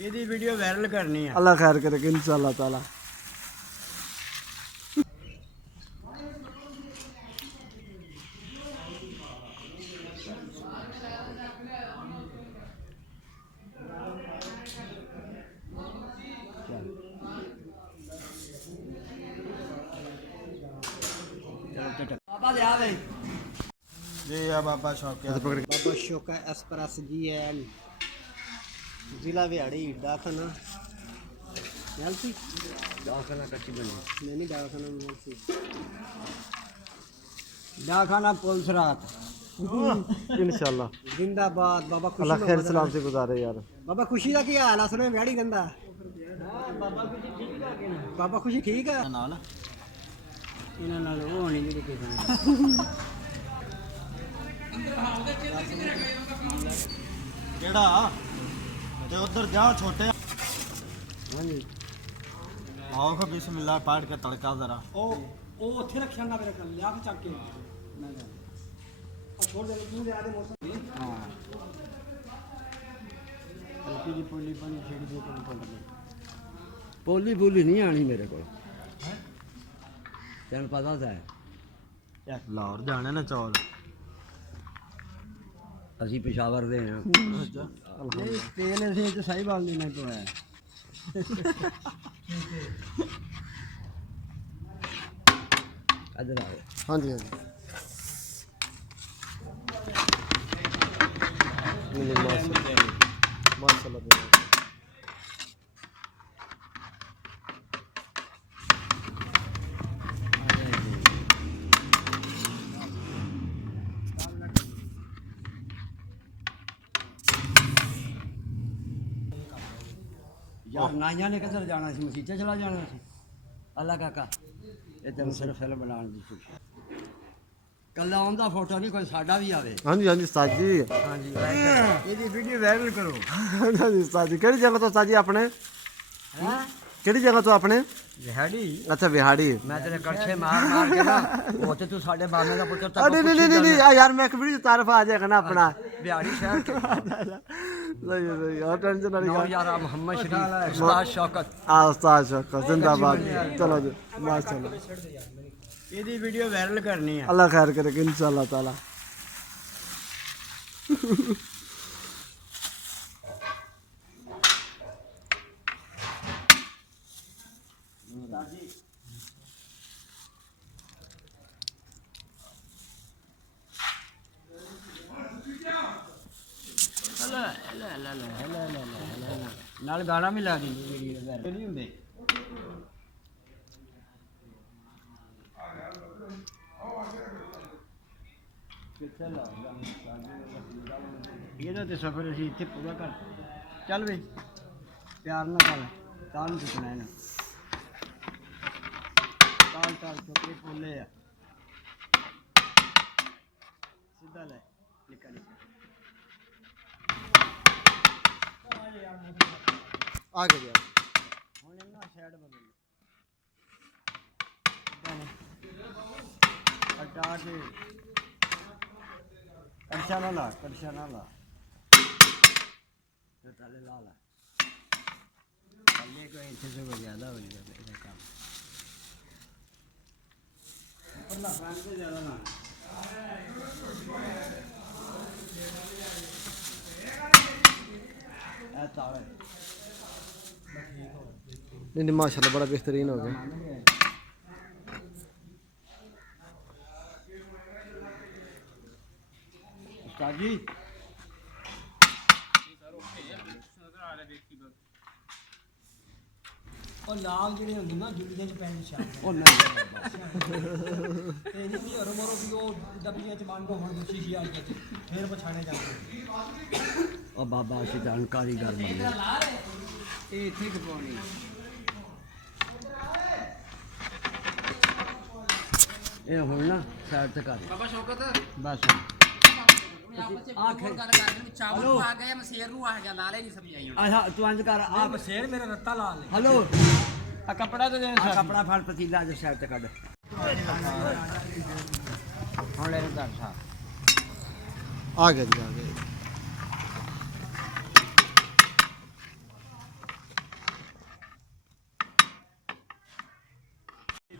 ਇਹਦੀ video viral ਕਰਨੀ ਹੈ। अल्लाह खैर करे इंशाल्लाह ताला। ਬਾਬਾ ਲਿਆ ਵੇ ਜੀ ਆ ਬਾਬਾ ਸ਼ੌਕਿਆ बाबा शोका एक्सप्रेस GN जिला बिहाड़ी डाकखाना मेलसी ਡਾਕਖਾਨਾ ਕੱਚੀ ਗਲੀ नहीं डाकखाना मेलसी ਡਾਕਖਾਨਾ ਪੁਲਿਸ ਰਾਤ इंशाल्लाह जिंदाबाद बाबा खुशी अल्लाह खैर सलाम से गुजारे यार। बाबा खुशी का क्या हाल असले बिहाड़ी गंदा बाबा खुशी ठीक है ਨਾਲ ਇਹਨਾਂ ਨਾਲ ਉਹ ਨਹੀਂ ਜਿਹੜੀ ਕਿਸੇ ਕਿਹੜਾ ਤੇ ਉਧਰ ਜਾ ਛੋਟੇ ਹਾਂਜੀ ਆਓ ਖੋ ਬਿਸਮਿਲ੍ਲਾ ਪਾੜ ਕੇ ਤੜਕਾ ਜ਼ਰਾ ਉਹ ਉੱਥੇ ਰੱਖਿਆ ਨਾ ਮੇਰੇ ਕੋਲ ਲਿਆ ਕੇ ਚੱਕ ਕੇ ਉਹ ਛੋੜ ਦੇ ਤੂੰ ਦੇ ਆਦੇ ਮੌਸਮ ਹਾਂ ਹਲਕੀ ਦੀ ਪੋਲੀ ਪਾਣੀ ਛੇੜ ਦੇ ਕੋਲ ਪੋਲੀ ਬੋਲੀ ਨਹੀਂ ਆਣੀ ਮੇਰੇ ਕੋਲ ਤੈਨੂੰ ਪਤਾ ਤਾਂ ਹੈ ਲਾਹੌਰ ਜਾਣੇ ਨਾ ਚੌਲ ਅਸੀਂ ਪਿਸ਼ਾਵਰ ਦੇ ਹਾਂ ਨਹੀਂ ਤੇਲ ਅਸੀਂ ਤੇ ਸਹੀ ਬਾਲ ਨਹੀਂ ਤੋਂ ਹੈ ਅਦਰ ਆਏ हाँ जी हाँ जी माशाल्लाह। यार नाइया ने किधर जाना सी मसीते चला जाना सी अल्लाह काका ये तेन सिर्फ फिल्म बनाने की खुशी कल आंदा फोटो नहीं कोई साडा भी आवे हाँ जी हाँ जी उस्ताद जी। हाँ जी ਇਹਦੀ ਵੀਡੀਓ ਵਾਇਰਲ ਕਰੋ हाँ जी उस्ताद जी केड़ी जगह तो उस्ताद जी अपने केड़ी जगह तो अपने दिहाड़ी अच्छा बिहाड़ी। मैं तेरे कड़छे मार मार के ना वो ते तू साडे मामे का पुत्र तक अरे नहीं यार मैं कभी तारफ आ जाएगा ना अपना। बिहाड़ी शहर के सही है सही है और टेंशन वाली नौ बात। यारा मोहम्मद शरीफ उस्ताद शौकत हाँ उस्ताद शौकत जिंदाबाद। चलो जी माशाल्लाह ਇਹਦੀ ਵੀਡੀਓ ਵਾਇਰਲ ਕਰਨੀ ਹੈ। अल्लाह खैर करे इंशाल्लाह ताला। नाल गाना भी ला दी वीडियो में ਨਹੀਂ ਹੁੰਦੇ ਇਹਦਾ ਤੇ ਸਫਰ ਅਸੀਂ ਇੱਥੇ ਪੂਰਾ ਕਰ ਚੱਲ ਵੇ ਪਿਆਰ ਨਾਲ ਕਰ ਤਾਂ ਨੂੰ ਚੁੱਕਣਾ ਇਹਨਾਂ ਤਾਲ ਤਾਲ ਚੁੱਕੇ ਫੁੱਲੇ ਆ ਸਿੱਧਾ ਲੈ ਨਿਕਲ आगे जी ਹੁਣ ਇਹਨਾਂ ਸਾਈਡ ਬਦਲ ਹਟਾ ਕੇ ਕਰਸ਼ਾ ਨਾ ਲਾ ਤੇ ਤਾਲੇ ਲਾ ताले को ਇੱਥੇ से कोई ज़्यादा हो जाएगा ਇਹਦਾ ਕੰਮ ਉੱਪਰਲਾ ਫਰੰਟ ਤੇ ਜ਼ਿਆਦਾ ਨਾ ਇਹ ਤਾਲੇ नहीं माशाल्लाह बड़ा बेहतरीन हो गया। उस्ताद जी ਉਹ ਲਾਲ ਜਿਹੜੇ ਹੁੰਦੇ ਨਾ ਜੁੱਲੀਆਂ ਚ ਪੈਣ ਨਿਸ਼ਾਨ ਉਹ ਨਹੀਂ ਤੇ ਨਹੀਂ ਹੋਰ ਮੋਰੋ ਵੀ ਉਹ ਡੱਬੀਆਂ ਚ ਬੰਦ ਹੋਣ ਸ਼ੀਸ਼ੀ ਵਾਲੀਆਂ ਚ ਫੇਰ ਪਛਾਣੇ ਜਾਂਦੇ ਉਹ ਬਾਬਾ ਅਸੀਂ ਤਾਂ ਕਾਰੀਗਰ ਬੰਦੇ ਇਹ ਇੱਥੇ ਕਪਾਉਣੀ ਇਹ ਹੁਣ ਨਾ ਸਾਈਡ ਤੇ ਕਰ ਬਾਬਾ ਸ਼ੌਕਤ ਬਸ ਆਪਸ ਚ ਫੋਨ ਕਰ ਕਰਦੇ ਵੀ ਚਾਵਲ ਨੂੰ ਆ ਗਏ ਮਸੇਰ ਨੂੰ ਆ ਗਿਆ ਨਾਲੇ ਨਹੀਂ ਸਮਝ ਆਈ ਅੱਛਾ ਤੂੰ ਇੰਜ ਕਰ ਆ ਮਸੇਰ ਮੇਰਾ ਰੱਤਾ ਲਾ ਲੈ ਹਲੋ ਆ ਕਪੜਾ ਤੇ ਦੇ ਆ ਕਪੜਾ ਫੜ ਪਤੀਲਾ ਜੋ ਸਾਈਡ ਤੇ ਕੱਢ ਹੁਣ ਲੈ ਕਰ ਸਾ आ गया जी आ गया।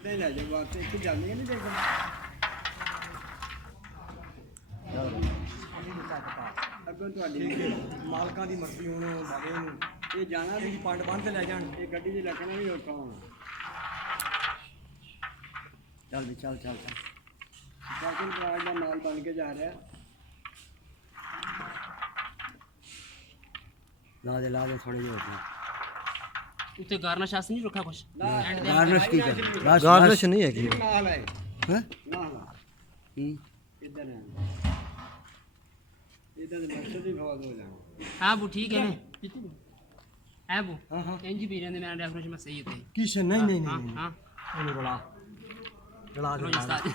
ਨਹੀਂ ਲੈ ਜਾ ਵਾਸਤੇ ਇੱਥੇ ਜਾਂਦੀਆਂ ਨਹੀਂ ਦੇਖਣ ਅੱਗੋਂ ਤੁਹਾਡੀ ਮਾਲਕਾਂ ਦੀ ਮਰਜ਼ੀ ਹੁਣ ਬਾਗੇ ਨੂੰ ਇਹ ਜਾਣਾ ਵੀ ਪੰਡ ਬੰਨ ਤੇ ਲੈ ਜਾਣ ਇਹ ਗੱਡੀ 'ਚ ਲੱਗਣਾ ਵੀ ਔਖਾ ਹੋਣਾ ਚੱਲ ਵੀ ਚੱਲ ਸਾਕਿਲ ਬਰਾੜ ਦਾ ਮਾਲ ਬਣ ਕੇ ਜਾ ਰਿਹਾ ਲਾ ਦੇ ਥੋੜੇ ਜਿਹੇ ਹੋ ਉੱਤੇ ਗਾਰਨਿਸ਼ ਆਸ ਨਹੀਂ ਰੱਖਿਆ ਕੁਛ ਗਾਰਨਿਸ਼ ਕੀ ਕਰ ਗਾਰਨਿਸ਼ ਨਹੀਂ ਹੈਗੀ ਮਾਲ ਹੈ ਹੈ ਨਾ ਇੱਧਰ ਹੈ इधर मकसद ही बहुत हो जाए हाँ वो ठीक है है वो हाँ हाँ इंज भी रहने मेरा डेफिनेशन में सही होते हैं किशन नहीं हाँ हाँ ਉਹਨੂੰ ਰਲਾ चलो उस्ताद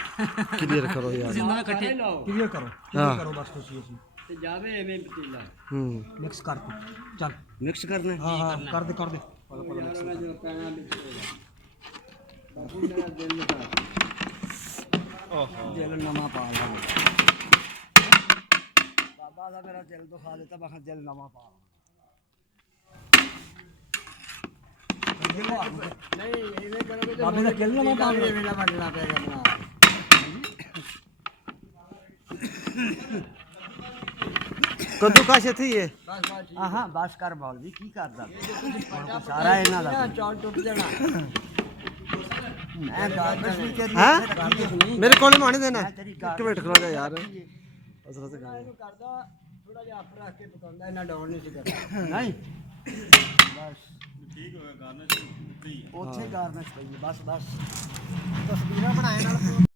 ਕਲੀਅਰ ਕਰੋ ਯਾਰ जिंदा में इकट्ठे ਕਲੀਅਰ ਕਰੋ ਹਾਂ ਕਰੋ ਬਸ ਤੁਸੀਂ ਅਸੀਂ ਤੇ ਜਾਵੇ ਐਵੇਂ ਪਤੀਲਾ ਹੂੰ ਮਿਕਸ ਕਰ ਚੱਲ ਮਿਕਸ ਕਰਨਾ ਹਾਂ ਹਾਂ ਕਰ ਦੇ ਯਾਰ ਮੈਂ ਜੋ ਕਹਿਣਾ ਮਿਕਸ ਹੋ ਬਾਪੂ ਮੇਰਾ ਦਿਲ ਲਗਾ ਦਿਲ ਨਵਾਂ ਪਾ ਲਾ ਬਾਬਾ ਦਾ ਮੇਰਾ ਦਿਲ ਤੋਂ ਖਾ ਦਿੱਤਾ ਮੈਂ ਦਿਲ ਨਵਾਂ ਪਾ ਨਹੀਂ ਇਹਨੇ ਕਰੋਗੇ ਬਾਬੇ ਦਾ ਦਿਲ ਨਵਾਂ ਪਾ ਐਵੇਂ ਨਾ ਬਣਨਾ ਪਏਗਾ ਬਣਾ ਕਦੋਂ ਕਾਸ਼ ਇੱਥੇ ਹੀ ਹੈ ਹਾਂ ਬਸ ਕਰ ਬੋਲ ਵੀ ਕੀ ਕਰਦਾ ਸਾਰਾ ਇਹਨਾਂ ਦਾ ਚੌਲ ਟੁੱਟ ਜਾਣਾ ਮੈਂ ਗਾਰਨਿਸ਼ ਵੀ ਕਰੀ ਹੈ ਮੇਰੇ ਕੋਲ ਮਾਣੀ ਦੇਣਾ ਇੱਕ ਮਿੰਟ ਖਲੋ ਜਾ ਯਾਰ ਅਸਰਤ ਕਰ ਇਹਨੂੰ ਕਰਦਾ ਥੋੜਾ ਜਿਹਾ ਆਪ ਰੱਖ ਕੇ ਪਕਾਉਂਦਾ ਇਹਨਾਂ ਡਾਉਣ ਨਹੀਂ ਸੀ ਕਰਦਾ ਨਹੀਂ ਬਸ ਠੀਕ ਹੋਇਆ ਗਾਰਨਿਸ਼ ਉੱਥੇ ਗਾਰਨਿਸ਼ ਪਈ ਬਸ ਤਸਵੀਰਾਂ ਬਣਾਏ ਨਾਲ